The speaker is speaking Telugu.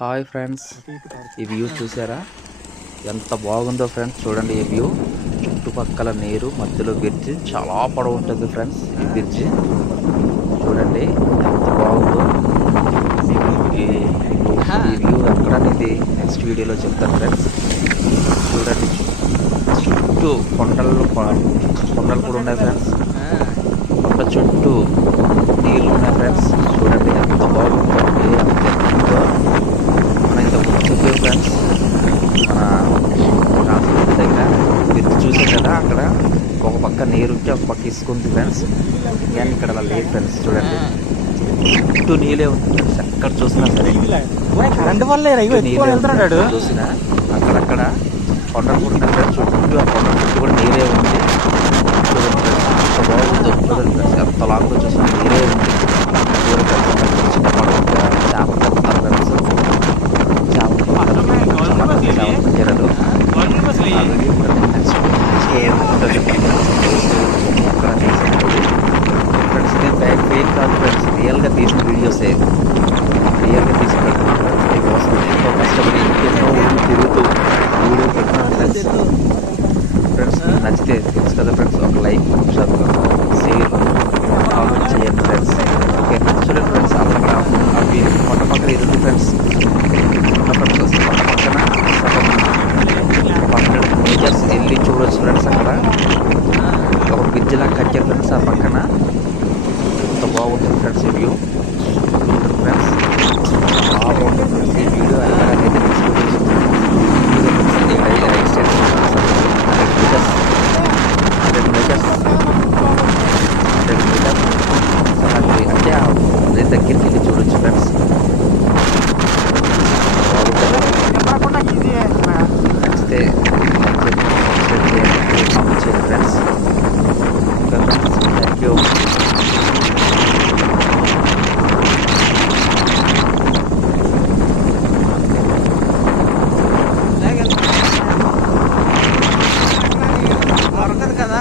హాయ్ ఫ్రెండ్స్, ఈ వ్యూ చూసారా ఎంత బాగుందో ఫ్రెండ్స్. చూడండి ఈ వ్యూ, చుట్టుపక్కల నీరు, మధ్యలో బ్రిడ్జ్, చాలా పొడవు ఉంటుంది ఫ్రెండ్స్. ఈ బ్రిడ్జ్ చూడండి ఎంత బాగుందో. ఈ వ్యూ ఎక్కడనేది నెక్స్ట్ వీడియోలో చెప్తాను ఫ్రెండ్స్. చూడండి చుట్టూ కొండలు కూడా ఉన్నాయి ఫ్రెండ్స్. కొండ చుట్టూ నీళ్ళు ఉన్నాయి ఫ్రెండ్స్. చూడండి ఎంత బాగుందో, ఎంత ఎత్తుందో. మన ఇంత ముందు ఫ్రెండ్స్ మన కాశ్మీర్ దగ్గర బ్రిడ్జ్ చూసాం కదా, అక్కడ ఒక పక్క నీరు ఉంటే ఒక పక్క ఇసుకుంది ఫ్రెండ్స్. కానీ ఇక్కడ అలా లేదు ఫ్రెండ్స్. చూడండి చుట్టూ నీళ్ళే ఉంది ఫ్రెండ్స్. ఎక్కడ చూసినా సరే చూసినా అక్కడక్కడ కొండలు కూడా ఉన్నాయి ఫ్రెండ్స్. చుట్టూ ఆ కొండ చుట్టూ కూడా నీరే ఉంది. చూడండి ఫ్రెండ్స్ ఎంత బాగుందో. చూడండి ఫ్రెండ్స్ ఎంత లాంగ్లో చూసినా నీరే ఉంది. చిన్న పడవ చేపలు తప్పుతున్నారు ఫ్రెండ్స్. ఫ్రెండ్స్ నేను ఫేక్ కాదు ఫ్రెండ్స్, రియల్గా తీసిన వీడియోసే. రియల్గా తీసి పెడుతున్నాను ఫ్రెండ్స్. మీకోసం ఎంతో కష్టపడి ఇంకెన్నో ఊళ్ళు తిరుగుతూ వీడియో పెడుతున్నాను ఫ్రెండ్స్. ఫ్రెండ్స్ నచ్చితే తెలుసు కదా ఫ్రెండ్స్, ఒక లైక్, షేర్, కామెంట్ చేయండి ఫ్రెండ్స్. ఓకే చూడండి ఫ్రెండ్స్, అక్కడ అవి కొండ పక్కన ఇది ఉంది ఫ్రెండ్స్. కొండ పక్కన 100 మీటర్స్ వెళ్ళి చూడవచ్చు ఫ్రెండ్స్. అక్కడ ఒక బ్రిడ్జ్ లాగా కట్టారు ఫ్రెండ్స్. ఆ పక్కన ఎంత బాగుంటుంది ఫ్రెండ్స్ ఈ వ్యూ. ఫ్రెండ్స్ బాగుంటుంది ఫ్రెండ్స్ ఈ వీడియో. అయితే రైట్ సైడ్ 100 మీటర్స్ అంటే అదే దగ్గరికి వెళ్ళి చూడొచ్చు ఫ్రెండ్స్. నచ్చితే కామెంట్ చేయండి ఫ్రెండ్స్. Thank you. కదా